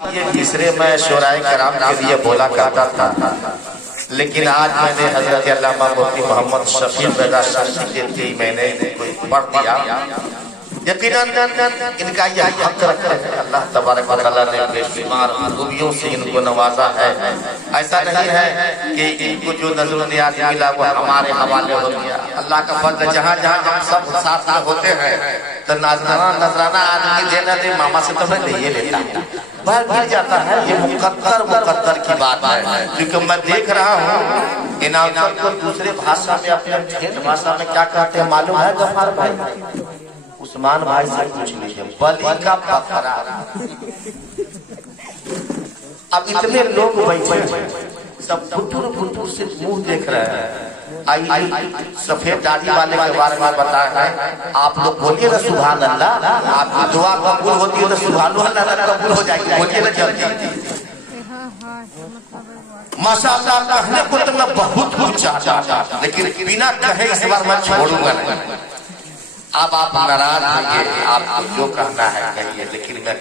ये तीसरे मैं शोराए कराम के लिए बोला करता था, लेकिन आज मैंने हजरत अल्लामा मुफ्ती मोहम्मद शफी रज़ा शमसी के मैंने कोई पढ़ दिया। यकीनन इनका यह हक रखते हैं। अल्लाह तबारक व तआला ने बेशुमार खूबियों से इनको नवाजा है। ऐसा नहीं है कि इनको जो नजर नियाज मिला वो हमारे हवाले हो गया। अल्लाह का फजल, जहाँ जहाँ हम सब साथ में होते हैं तो नजराना आदमी देना दे मामा से तो मैं नहीं लेता, बाहर गिर जाता है। ये मुकद्दर की बात है, क्योंकि मैं देख रहा हूँ इनाम को दूसरे भाषा में, अपने ठेठ भाषा में क्या कहते हैं मालूम है? गफ्फार भाई, उस्मान भाई से पूछ लीजिए, बलि का बकरा। अब इतने लोग बैठे सब फुटुर से मुंह देख रहे हैं। आई सफेद दाढ़ी वाले के बारे में बताया है। आप लोग बोलिए ना सुभान अल्लाह, आपकी दुआ कबूल होती है तो सुभान अल्लाह कबूल हो जाएगी। बोलिए ना जल्दी। माशाअल्लाह कहने को तो मैं बहुत कुछ चाहता, लेकिन बिना कहे इस बार मैं छोड़ूंगा नहीं। अब आप नाराज होंगे, आपको जो कहना है कहिए, लेकिन मैं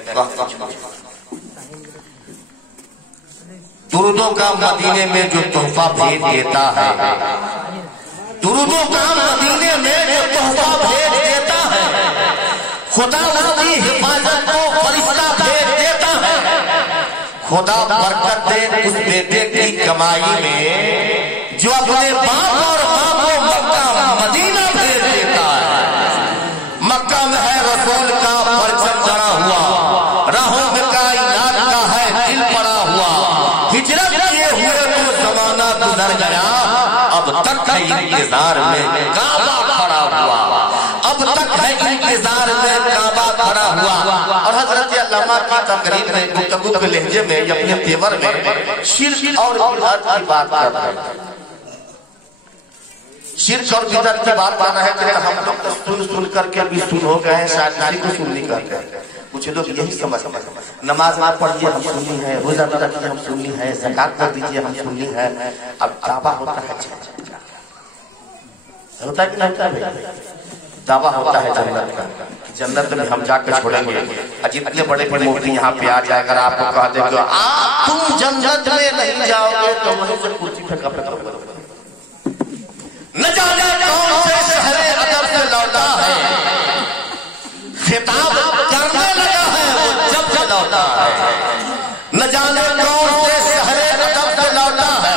दुरूदों का मदीने में जो तोहफा भेज देता है, दुरूदों का मदीने में जो तोहफा भेज देता है, खुदा उसकी हिफाजत को फरिश्ता भेज देता है। खुदा बरकत दे उस बेटे की कमाई में जो अपने बाप और माँ को मक्का मदीना भेज देता है। मक्का में है रसूल का परचम चढ़ा हुआ, राहों में कायनात का है दिल पड़ा हुआ। हिजरत किए हुए तो जमाना गुजर गया, अब तक है इंतजार में काबा खड़ा हुआ, अब तक है इंतजार में काबा खड़ा हुआ। और हजरत अल्लामा की तकरीर में गुफ्तगू के लहजे में अपने तेवर में शिर्क और बिदअत की बात कर रहे हैं। शिर्क और बिदअत की बात करना है तो हम लोग तो सुन करके भी सुन हो गए हैं, शायद नारी को सुन नहीं करते। कुछ लोग यही समझ, नमाज ना पढ़िए हम सुननी है, रोजा न रखिए हम सुननी है, ज़कात कर दीजिए हम सुननी है। अब दावा होता है, होता है कि नहीं होता है? दावा होता है जन्नत का, जन्नत में हम जाकर छोड़ेंगे। जितने बड़े बड़े मुफ्ती यहाँ पे आ जाए, अगर आपको कह दे आप तुम जन्नत में नहीं जाओगे तो वहीं से कुर्सी पे कपड़े न जाने कौन से शहरे अदब से लौटा है, खिताब करने लगा है वो जब से लौटा है। न जाने कौन से शहरे अदब से लौटा है,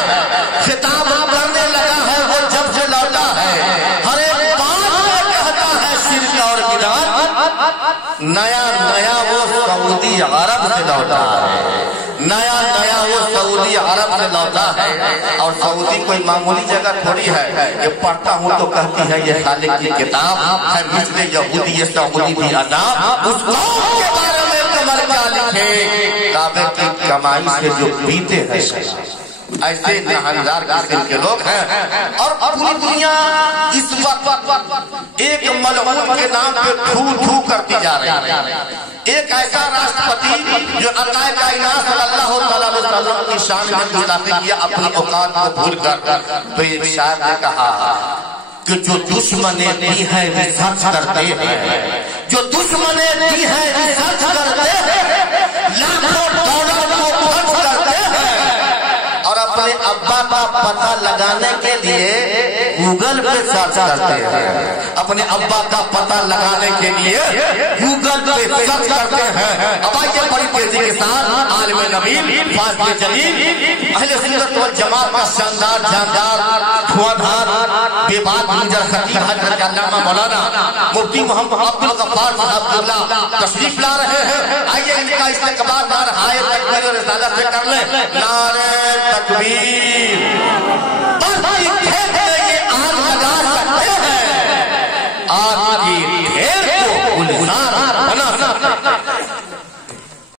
खिताब करने लगा है वो जब से लौटा है। हर एक बात में कहता है शिर्क और बिदअत। नया नया वो सऊदी अरब से लौटा है, नया नया वो सऊदी अरब से लौटा है। और सऊदी कोई मामूली जगह थोड़ी है। ये पढ़ता हूँ तो कहती है ये खालिक की किताब है, मिस्र यहूदी ये सऊदी भी अदाब। उस कौम के बारे में कमर क्या लिखे, काबे की कमाई से जो पीते हैं ऐसे नहानदार किस्म के लोग हैं। और पूरी दुनिया इस वक्त एक मलऊन के नाम पे थू थू करती जा रही है। एक ऐसा राष्ट्रपति जो अकाए कायनात सल्लल्लाहु अलैहि वसल्लम की शान में गुस्ताखी किया अपनी औकात को भूल कर। तो एक शायर ने कहा कि जो दुश्मने दी है रिसर्च करते हैं, जो दुश्मने दी है रिसर्च करते हैं, लाखों डॉलर को खर्च करते हैं और अपने अब्बा का पता लगाने के लिए गूगल पे सर्च करते हैं। अपने अब्बा का पता लगाने के लिए गूगल पे सर्च करते हैं। अब आइए बड़ी तेजी के साथ आलिम नबी फाज़िल जलील अहले सुन्नत वल जमात का शानदार जानदार धुआंधार बेबाक मंजर खतीब हजरत अल्लामा मौलाना मुफ्ती मोहम्मद अब्दुल गफ्फार साहब तशरीफ ला रहे हैं। आइए इनका इस्तकबाल नारे तकबीर और रिसालत से कर ले। नारे तकबीर।